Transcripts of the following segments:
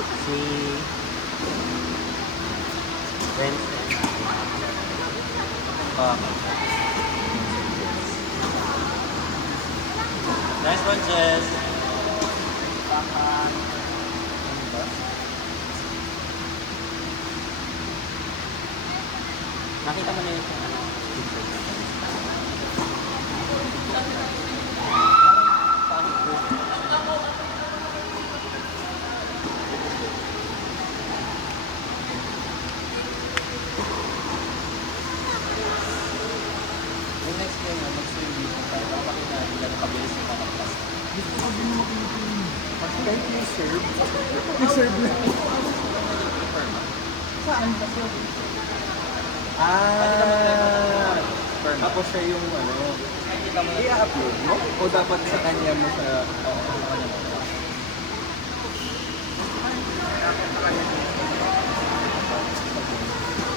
Si Wednesday. Nice one, Jess. Nakita mo na yung picture natin. Yung next year na, mag-swim dito tayo. Papakita natin lang pabilis yung mga class. Gusto ko din mo Pilipino. Kasi kahit may serve, may serve na. Saan ba serve? Tapos siya yung ano, i-upload mo? O dapat sa kanya mo sa...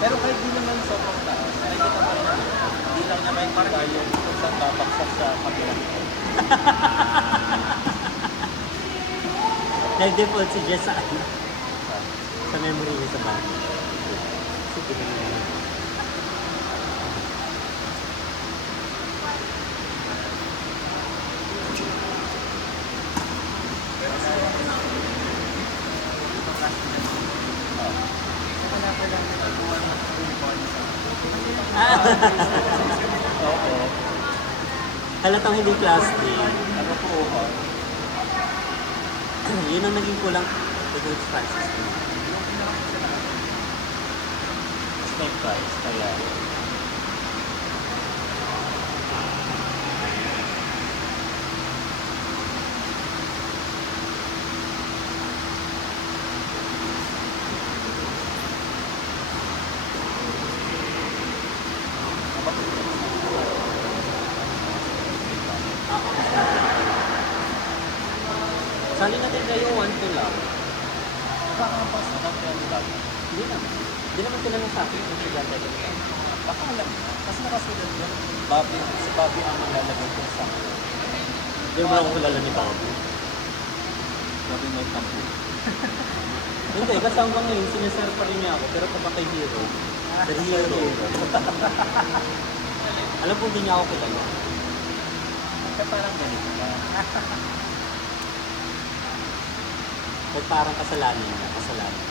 Pero kahit di naman sobrang taas, nakikita pa rin naman. Hindi lang niya may tayo kung saan babaksak sa kabila. Nag-default si Jess sa ano? Sa memory niya sa bag. Sige na naman. Oo. Halatang hindi class D. Ano po ako? Yun ang naging kulang kay Coach Francis. Snake price. Kaya, Sali natin kayo 1-2 lang. baka pas na natin ang lab. Hindi naman. Hindi naman tinanong sa akin kung siya dati. Baka alam na. Kasi nakasulat yun. Bobby, si Bobby ang maglalagay ko sa akin. Hindi mo ako kilala ni Bobby. Bobby may kampo. Hindi, kasi hanggang ngayon, sinesir pa rin niya ako, pero kapag kay Hero, Sir Hero. Alam po, hindi niya ako kilala. Kaya parang ganito ba? O parang kasalanan niya, kasalanan.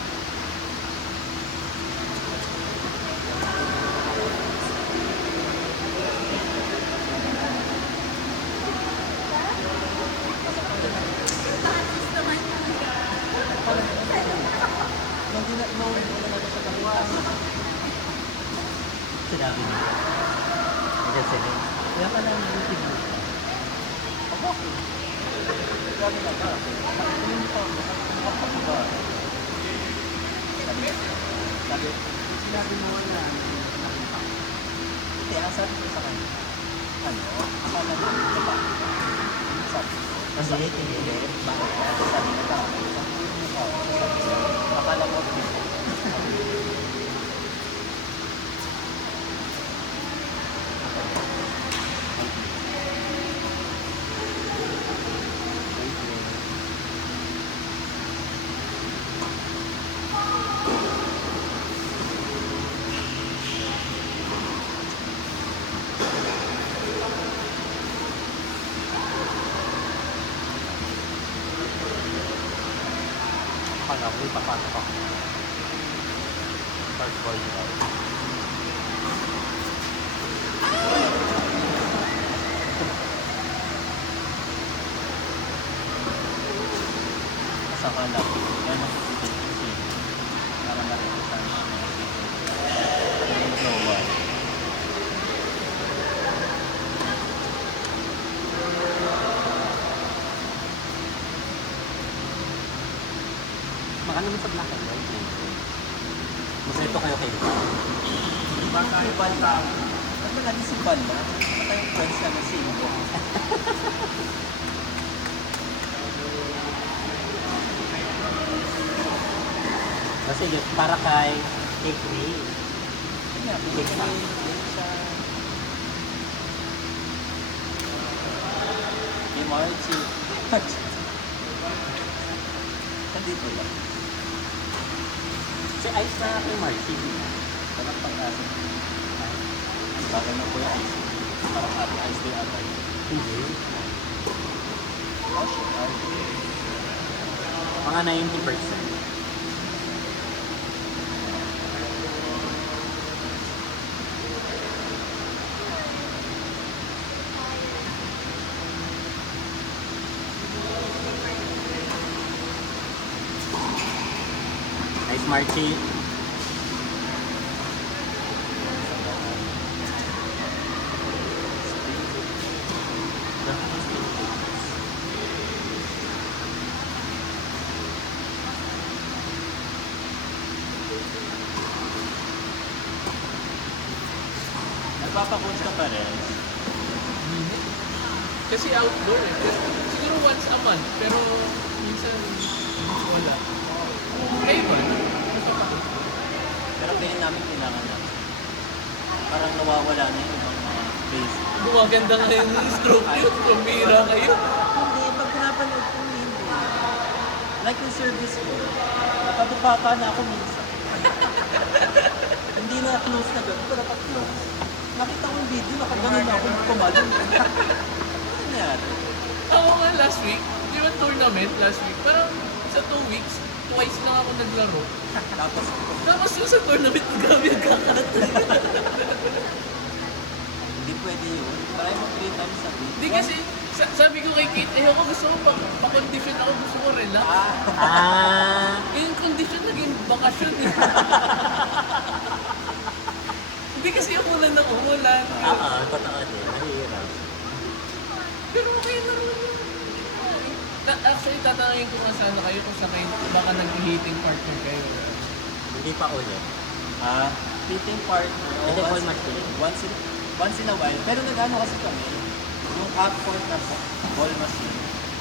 Nung una natin sa kabuhan. Sinabi niya. Kasi, kaya ka lang YouTube mo. Ako? Sabi na ba? Yung pa, makapagpa. Sabi, sinabi mo na. Hindi, ang sabi ko sa kanya. Ano? Akala mo, diba? Sabi. Kasi, hindi. Bakit? Sabi ko pa. Akala mo, Pag-apoy, papasok ako. First ball daw. masama lang. Yan ang kasi para maripisan namin. No one. Baka naman sa black and white eh. Masito kayo kay Rizal. Baka yung banda. Ano natin si banda? Ano tayong friends na na single? Kasi yun, para kay Ray. Kaya, bigay ka sa... Yung Marchi. Nandito lang. Si Ice na kay Marcy. Walang pang-asa. Bagay na po yung ice. Parang ate ice day atay. Hindi. Oh shit, ay. Mga 90%. Nice Marcy. Nagpapacoach ka pa rin. Kasi outdoor eh. Siguro once a month, pero minsan wala. Kayo ba? Nagpapacoach? Pero ngayon namin kailangan na. Parang nawawala na yung ibang mga basic. Gumaganda ngayon yung stroke yun. Kumira kayo. Hindi, pag pinapanood ko hindi. Like yung service ko, nakabukaka na ako minsan. Hindi na close na gano'n, pero pag close. Nakita ko yung video, nakaganon na ako, kumalong. Ano nangyari? Ako nga last week, di ba tournament last week? Parang sa 2 weeks, twice lang ako naglaro. Tapos, Tapos yung sa tournament, grabe ang kakat. hindi pwede yun. Try mo 3 times a week. Hindi kasi, sabi ko kay Kate, eh ako gusto ko pa-condition ako, gusto ko relax. Yung condition naging bakasyon eh. Hindi kasi umulan ng umulan. Totoo din. Mahirap. Pero okay naman yun. Actually, tatanungin ko nga sana kayo kung sa kayo, baka nag-heating partner kayo. Hindi pa ulit. Fitting partner. Hindi, all machine. Once in a while. Pero nag-ano kasi kami, yung half court na ball machine.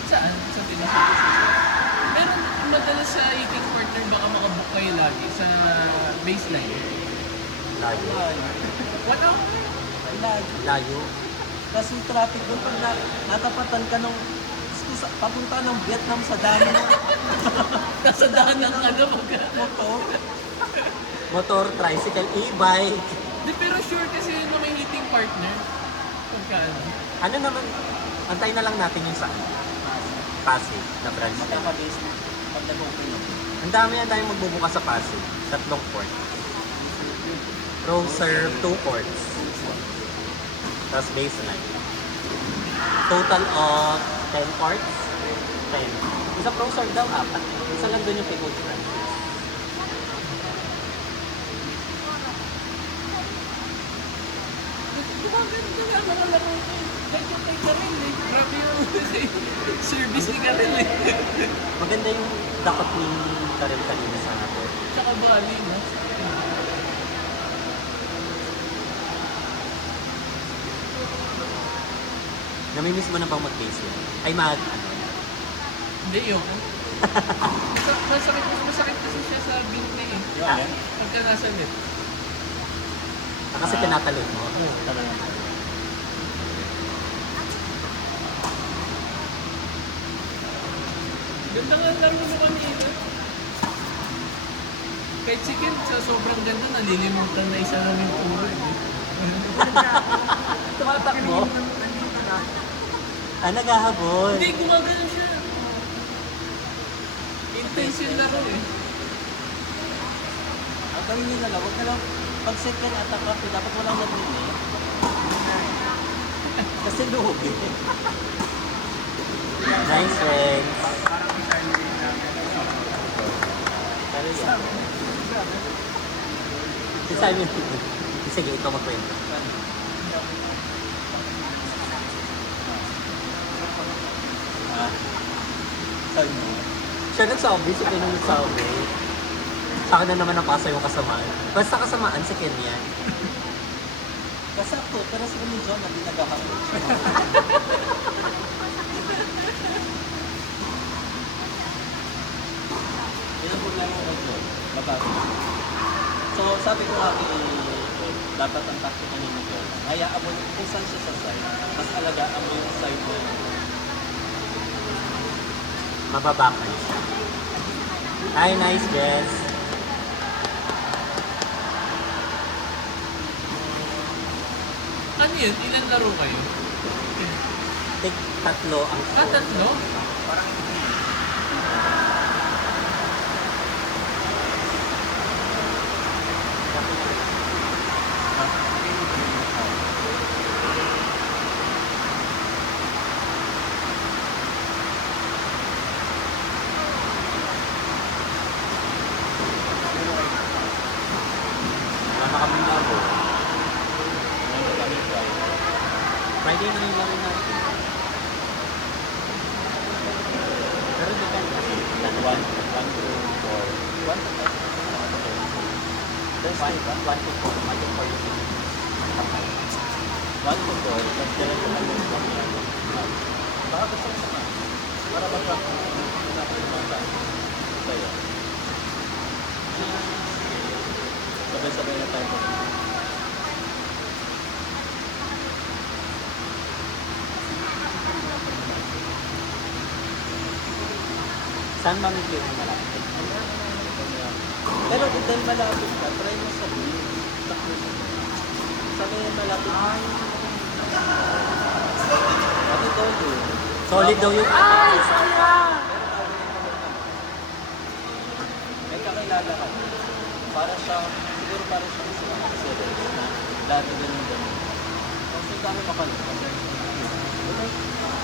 Saan? Sa Tennessee? Meron madalas sa heating partner, baka makabook kayo lagi sa baseline. Layo. Wala ko. Layo. Tapos yung traffic doon, pag natapatan ka nung papunta ng Vietnam sa dami ng Nasa daan ng ano, motor. Motor, tricycle, e-bike. Di, pero sure kasi na may heating partner. Pagka ano. Ano naman, antay na lang natin yung saan. Pasig na branch nila. Magkakabase na pag nag-open up. Ang dami magbubukas sa Pasig. 3 court. Pro serve 2 courts. Tapos baseline. Total of 10 courts. 10. Isa pro serve daw, 4. Isa lang doon yung kay Coach Francis. Gumaganda nga mga laro ko eh. Ganyan kay Karel eh. Grabe yung service ni Karel eh. Maganda yung dakot ni Karel kanina sa natin. Tsaka Bali, no? Namimiss mo na bang mag-base yun? Ay, ano? Hindi, yun. Masakit kasi siya sa binti eh. Yung Ah. alin? Pagka nasa net. Kasi tinatalon mo. Talaga. Ganda nga laro mo kanina. Kahit si Ken, sa sobrang ganda, nalilimutan na isa lang yung ulo. Tumatakbo? Naghahabol. Hindi, gumagano siya. Intense yung laro eh. Ang gawin nyo na lang, huwag na lang, pag second attack up, dapat walang nag-limit. Kasi lugi. Nice rings. Pero yan. Si Simon. Sige, ikaw magkwento. Sabi mo, Siya nagsabi, si Ken yung nagsabi. Sa akin na naman ang pasa yung kasamaan. Basta kasamaan si Ken yan. kasakto, pero si ni John, hindi nagkakapit. Yan ang problema ko John, babago. So, sabi ko nga dapat ang tactic ni John. Hayaan mo kung saan siya sa side, mas alagaan mo yung side mo. Mababakan siya. Hi, nice Jess. Ano yun? Ilan laro kayo? Tig tatlo ang Ah, tatlo? Wala kami laro. Meron kami Friday. Friday na yung laro natin. Pero depende kasi. 1 to 4. 1 to 5. Thursday ba? 1 to 4. 1 to 4 yung 1 to 4. Nagdiretso kami sa mga. Baka gusto mo naman. Para mag-practice yung mga sa'yo. Sabay-sabay na tayo. Saan ba may play mo malapit? Pero kung dahil malapit ka, try mo sa Wii. Sabi niya malapit. Ano daw yun? Solid daw yung... Ay! Sayang! May kakilala ka. Para siyang, siguro para siyang sa mga series na dati ganun. Kasi dami makalit.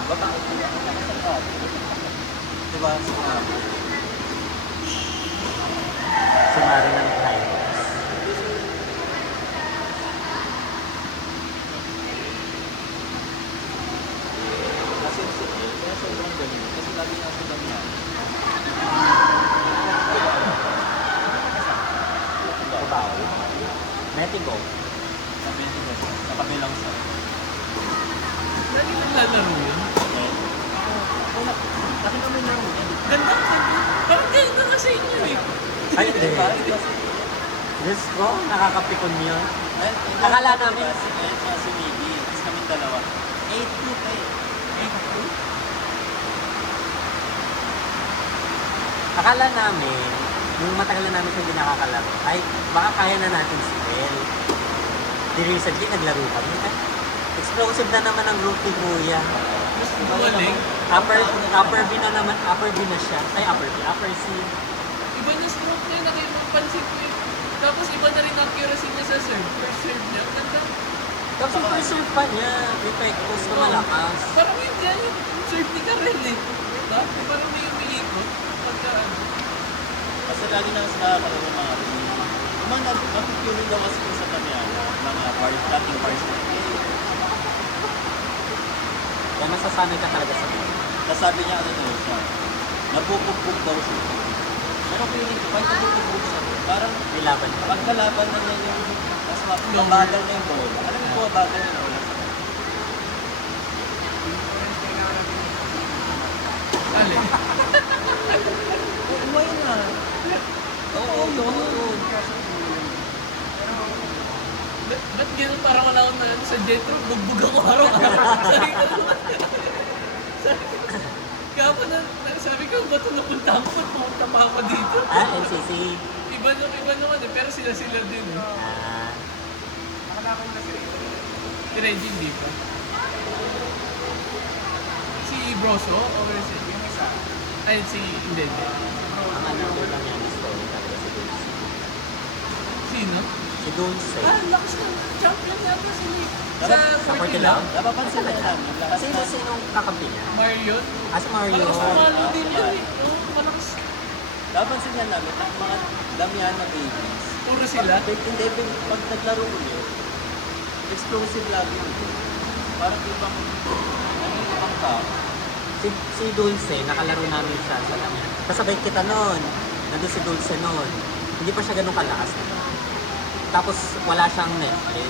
Baka ito yung nakasal. Diba? Sumari ng time. Kasi kaya sobrang galing. Kasi lagi na sila niya. Cubao. Metigo. Sabi niya, sa kabilang sa. Lagi nang lalaro yun. Kasi kami na Ganda. Parang ganda nga sa inyo eh. Ay, hindi. Diyos ko, nakakapikon yun. Akala namin- si Miggy, tapos kami dalawa. 8-2 kayo. Akala namin, nung matagal na namin siya hindi nakakalaro, ay, baka kaya na natin si El. Di recently, naglaro kami. Ay, explosive na naman ang group ni Kuya. Mas gumaling. Upper B na naman, upper B na siya. Ay, upper B, upper C. Iba na stroke niya, nakipagpansin ko eh. Tapos iba na rin ang accuracy niya sa serve. First serve niya. Ganda. Tapos yung first serve pa niya, epektos na malakas. Parang yun dyan yung serve ni Karel eh. Diba? Parang may umiikot. Pagka ano. Kasi lagi na sila kalaro mga team. Naman, napipunin daw kasi sa Tamiana, mga dating bars na Kaya masasanay ka talaga sa game. Tapos sabi niya ano daw siya, nabubugbog daw siya. Pero feeling ko, kahit nabubugbog siya, parang Nilaban pa. pagkalaban na niya yung, mas mabagal na yung bola. Alam mo, mabagal na yung bola. Alin? Why na? Oo, yun. Ba't gano'n parang wala akong na sa Jetro? Bugbog ako araw-araw. Sabi ko. Kaya sabi ko, ba't napunta ako? Ba't pumunta pa ako dito? Ah, NCC. Iba naman eh, pero sila din eh. Ah, Si Reggie hindi pa. Si Broso? Over si... Ay, si... Hindi. ang ano doon lang yan, story talaga si Dulce. Sino? Si Dulce. Ah, lakas ng champion yata si Nick. Sa Sa Portilao? Portilao? Napapansin na namin. Lakas na. Sinong kakampi niya? Marion? Ah, si Mario. Malakas pumalo din yun eh. Oo, malakas. Napapansin na namin, ang mga Damiana babies, Puro sila. hindi, pag naglaro ulit, explosive lagi ulit. Parang ibang, ibang tao. Si Dulce, nakalaro namin siya sa kanya. Kasabay kita noon. Nandun si Dulce noon. Hindi pa siya ganun kalakas. Tapos wala siyang net play.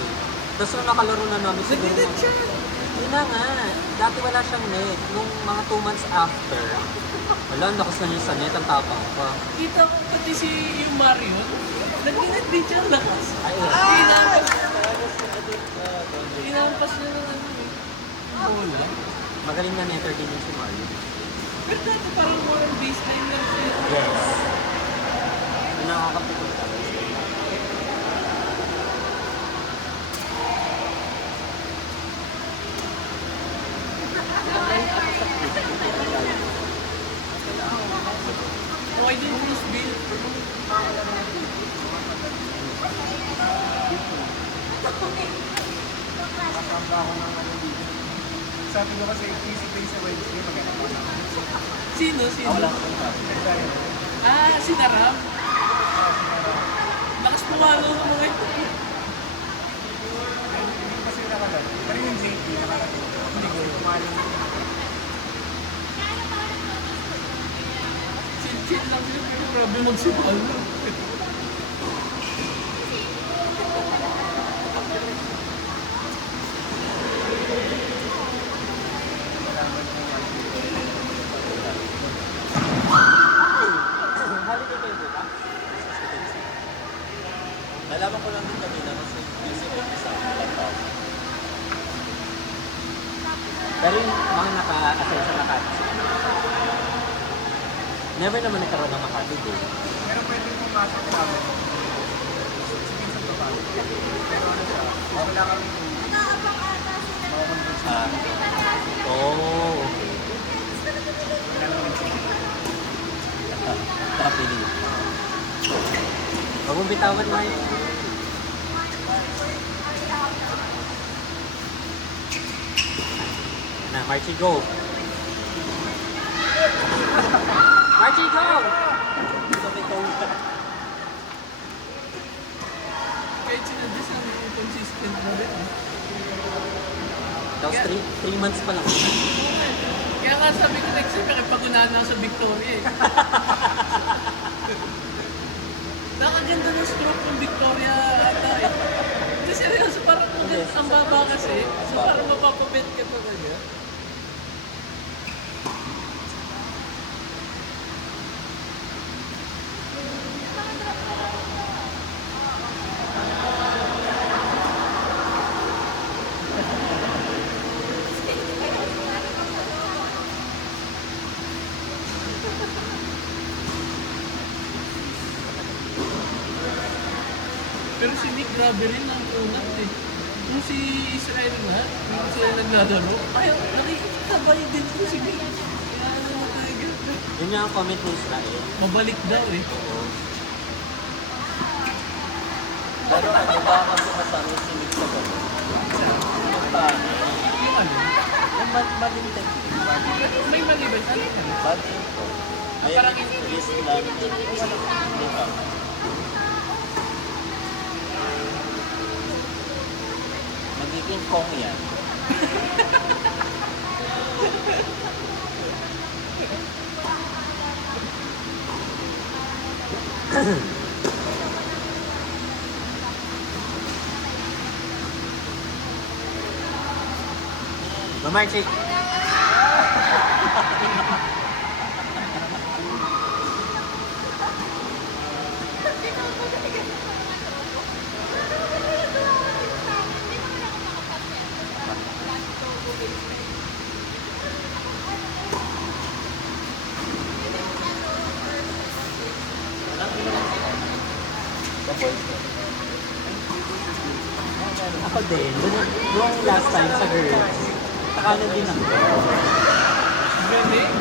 Tapos nung nakalaro na namin siguro... Nag-net siya. Hindi na nga. Dati wala siyang net. Nung mga 2 months after, wala, lakas na niya sa net. Ang tapang pa. Kita ko pati si yung Marion. Nag-net din siya ang lakas. Ay, Inampas niya ng ano eh. Bola. magaling na netter din yung si Mario. Pero dati parang more on baseline lang siya. Yes. Nakakapikot ka. Pwede yung cruise bill. Sabi ko kasi easy day sa Wednesday, magkano pa na. Sino? Sino? Wala ko sa Ah, si Naram. Lakas pumalo ng mga ito. Hindi kasi nakalala. Pero yung JP nakalala. Hindi ko kumali. Chill lang sila. Pero grabe magsipal. Holiday kayo ba? Nalaman ko lang din kami na kasi yung second isa, laptop. Pero yung mga naka-assign sa Makati, never naman nagkaroon ng Makati Day. Pero pwede pumasok namin. Sige sa baba. Pero ano siya, wala kami Ah, Oh, okay. napili. Huwag mong bitawan, Mark. Na, Marchie, go! Marchie, go! Sabi ko, Kahit sinadis ang consistent na rin. Tapos 3 months pa lang. Kaya nga sabi ko next time, pag-unahan lang sa Victoria eh. Nakaganda ng stroke ng Victoria ata eh. Hindi seryoso, parang ang baba kasi. So parang mapapabit ka talaga. Pero si Nick grabe rin ang unat eh. Kung si Israel nga, yung sila naglalaro, kaya nakikisabay din ko si Nick. Kaya ano mo talaga. Yun nga ang comment ni Israel. Mabalik daw eh. Oo. pero ano ba ang sumasama si Nick sa gano'n? Yung paano? Yung ano, Yung malintek. may malibet. Ano yan? Bad info. Ayaw Parang release lang. Hindi pa. Magiging kong yan. Go, Marchie! Ako din. Doon last time sa girls. Nakanan din ako. Galing.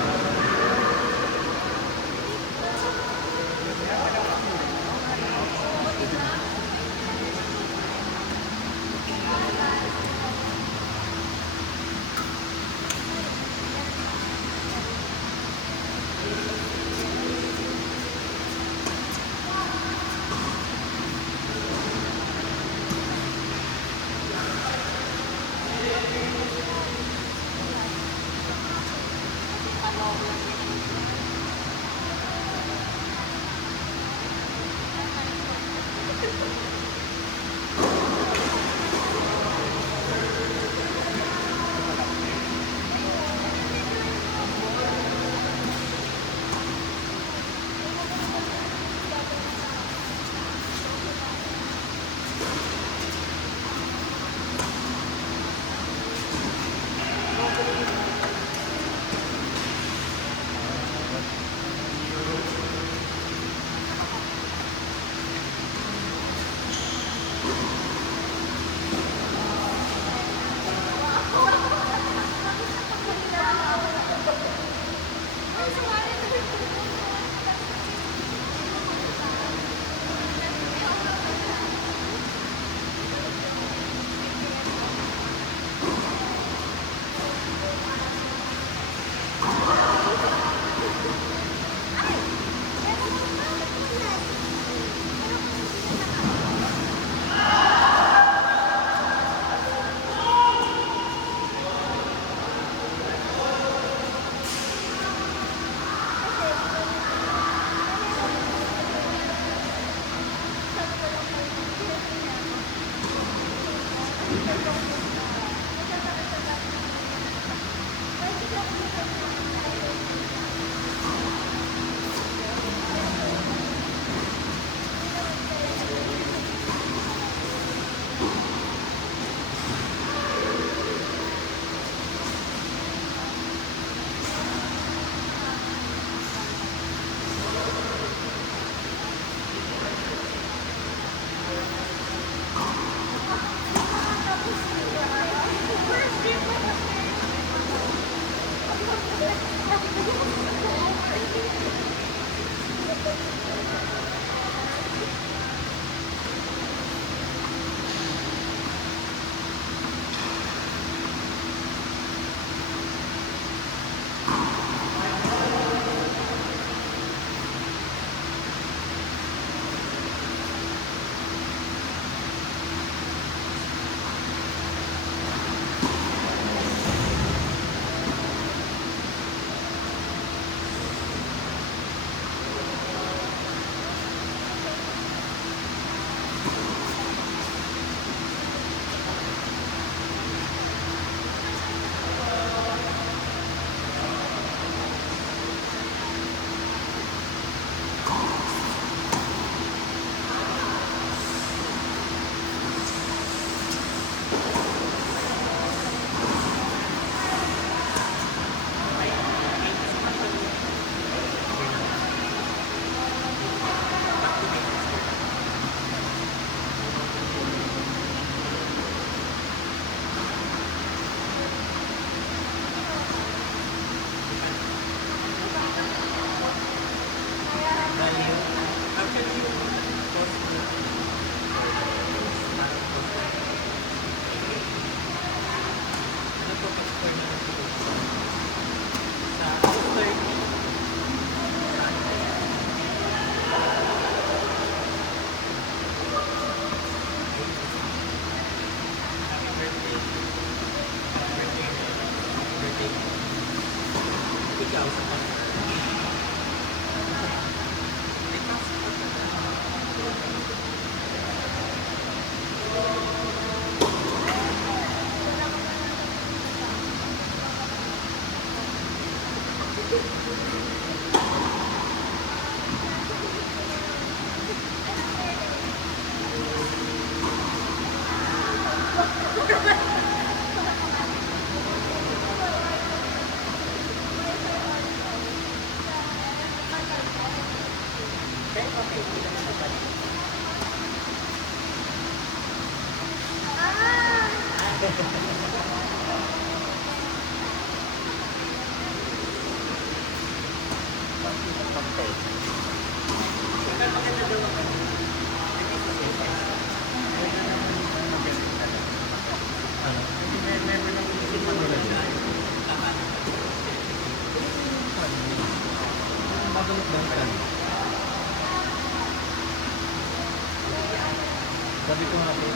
Sabi ko nga po,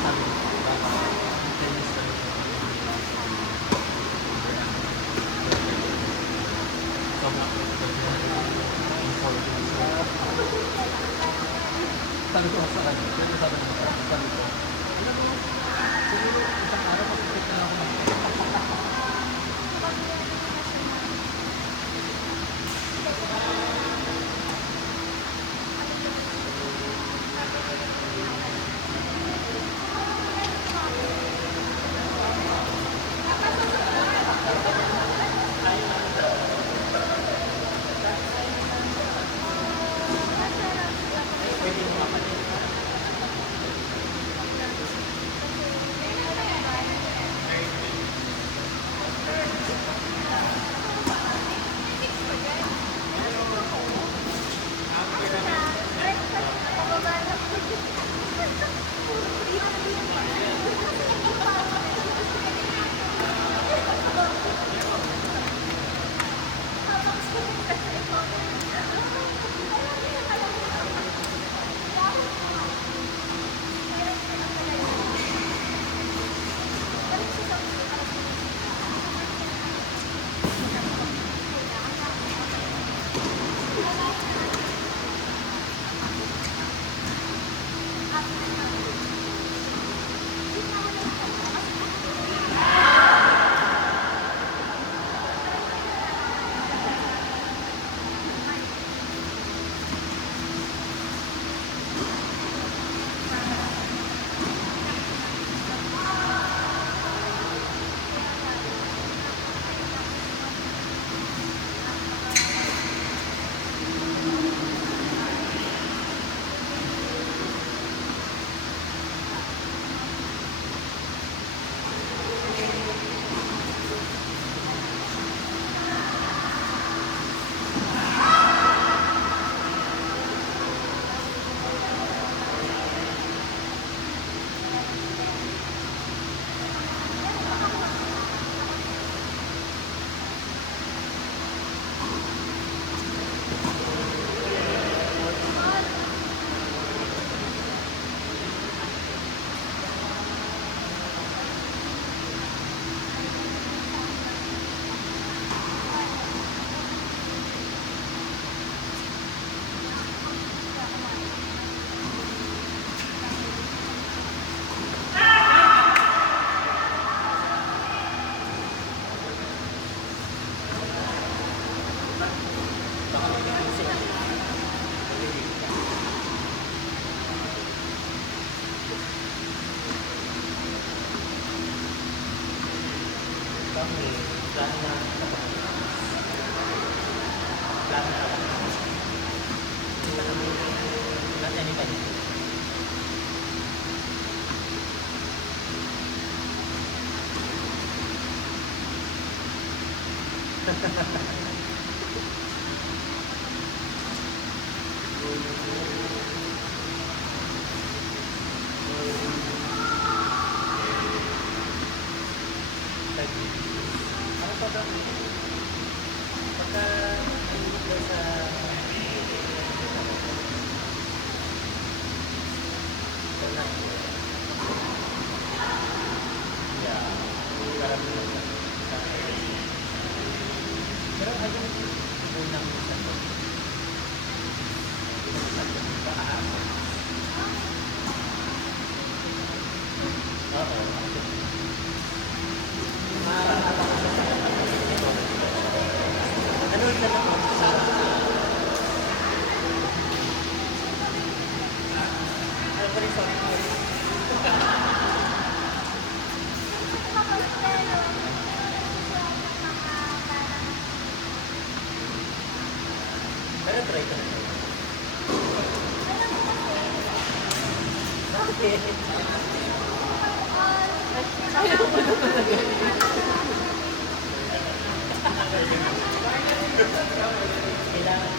sabi ko, baka tennis na yung so nga po, sabi ko sa kanya, pero sabi ko, alam mo, siguro isang araw mag-upit na lang ako ng Plano na. Plano na. Not anybody. Ano pa ba? Pagka nandito ka sa unang yeah, karamihan sa pero ayun unang sagot unang sagot kahapon oo ano yung sagot mo? Ano pa rin sorry? Pero try ko na. Bakit? Kailangan